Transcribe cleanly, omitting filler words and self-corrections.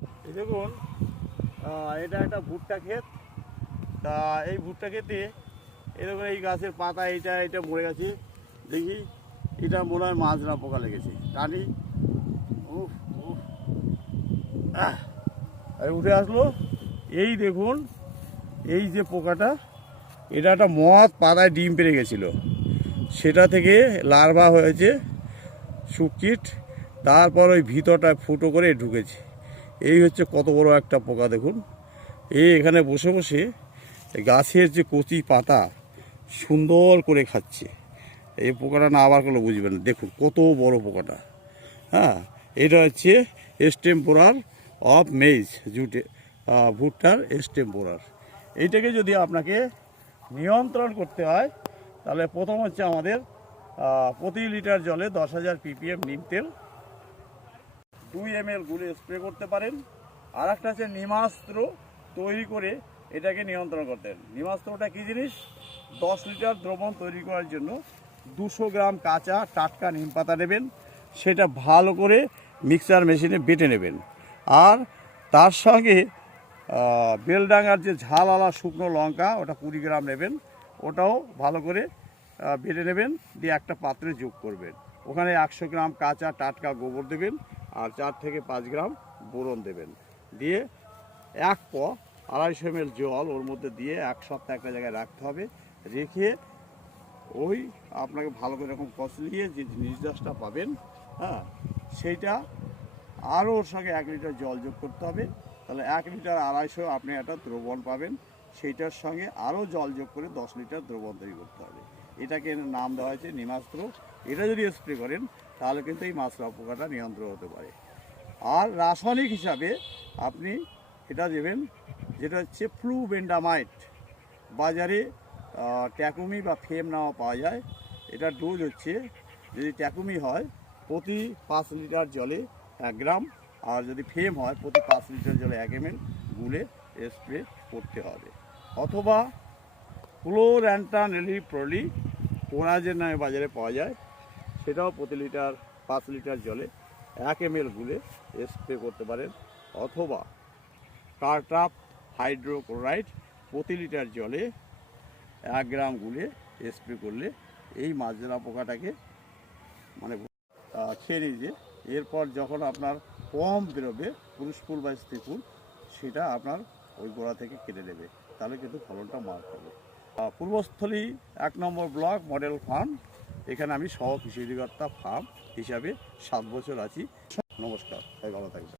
এই দেখুন, এটা একটা ভুট্টা ক্ষেত। তা এই ভুট্টা ক্ষেতে এরকম এই গাছের পাতা এটা মরে গেছে। দেখি এটা মনে হয় মাজরা পোকা লেগেছে, টানি। উফ উফ, আর উঠে আসলো। এই দেখুন, এই যে পোকাটা, এটা একটা মদ পাতায় ডিম পেড়ে গেছিলো, সেটা থেকে লার্ভা হয়েছে শুককিট, তারপর ওই ভিতরটা ফুটো করে ঢুকেছে। এই হচ্ছে কত বড় একটা পোকা দেখুন। এই এখানে বসে বসে গাছের যে কচি পাতা সুন্দর করে খাচ্ছে। এই পোকাটা না আবার করলে বুঝবেন না, দেখুন কত বড় পোকাটা। হ্যাঁ, এটা হচ্ছে এক্সটেম্পোরার অফ মেইজ, ভুট্টার এক্সটেম্পোরার। এইটাকে যদি আপনাকে নিয়ন্ত্রণ করতে হয়, তাহলে প্রথম হচ্ছে আমাদের প্রতি লিটার জলে 10,000 ppm নিম তেল 2 ml গুলে স্প্রে করতে পারেন। আর একটা হচ্ছে নিমাস্ত্র তৈরি করে এটাকে নিয়ন্ত্রণ করতেন। নিমাস্ত্রটা কী জিনিস? 10 লিটার দ্রবণ তৈরি করার জন্য 200 গ্রাম কাঁচা টাটকা নিম পাতা নেবেন, সেটা ভালো করে মিক্সার মেশিনে বেটে নেবেন। আর তার সঙ্গে বেলডাঙ্গার যে ঝালওয়ালা শুকনো লঙ্কা, ওটা 20 গ্রাম নেবেন, ওটাও ভালো করে বেটে নেবেন, দিয়ে একটা পাত্রে যোগ করবেন। ওখানে 100 গ্রাম কাঁচা টাটকা গোবর দেবেন, আর 4 থেকে 5 গ্রাম বোরন দেবেন। দিয়ে 250 ml জল ওর মধ্যে দিয়ে 1 সপ্তাহ একটা জায়গায় রাখতে হবে। রেখে ওই আপনাকে ভালো করে এরকম কচলিয়ে যে নির্যাসটা পাবেন, হ্যাঁ, সেইটা আরও ওর সঙ্গে 1 লিটার জল যোগ করতে হবে। তাহলে 1 লিটার 250 আপনি একটা দ্রবণ পাবেন। সেইটার সঙ্গে আরও জল যোগ করে 10 লিটার দ্রবণ তৈরি করতে হবে। এটাকে নাম দেওয়া হয়েছে নিমাস্ত্র। এটা যদি স্প্রে করেন তাহলে কিন্তু এই মাজরা পোকাটা নিয়ন্ত্রণ হতে পারে। আর রাসায়নিক হিসাবে আপনি এটা দেবেন, যেটা হচ্ছে ফ্লুবেন্ডামাইট। বাজারে ট্যাকুমি বা ফেম নাও পাওয়া যায়। এটার ডোজ হচ্ছে, যদি ট্যাকুমি হয় প্রতি 5 লিটার জলে 1 গ্রাম, আর যদি ফেম হয় প্রতি 5 লিটার জলে 1 ml গুলে স্প্রে করতে হবে। অথবা ক্লোরঅ্যান্টানেলিপ্রলি কোরাজের নামে বাজারে পাওয়া যায়, সেটাও প্রতি 5 লিটার জলে 1 ml গুলে স্প্রে করতে পারেন। অথবা টার্ট্রাপ হাইড্রোক্লোরাইড প্রতি লিটার জলে 1 গ্রাম গুলে স্প্রে করলে এই মাজরা পোকাটাকে মানে খেয়ে নিয়ে, এরপর যখন আপনার কম বেরোবে পুরুষ ফুল বা স্ত্রী ফুল, সেটা আপনার ওই গোড়া থেকে কেটে নেবে, তাহলে কিন্তু ফলনটা মার হবে। পূর্বস্থলী 1 নম্বর ব্লক মডেল ফার্ম, এখানে আমি সহ কৃষি অধিকর্তা ফার্ম হিসাবে 7 বছর আছি। নমস্কার, ভালো থাকবেন।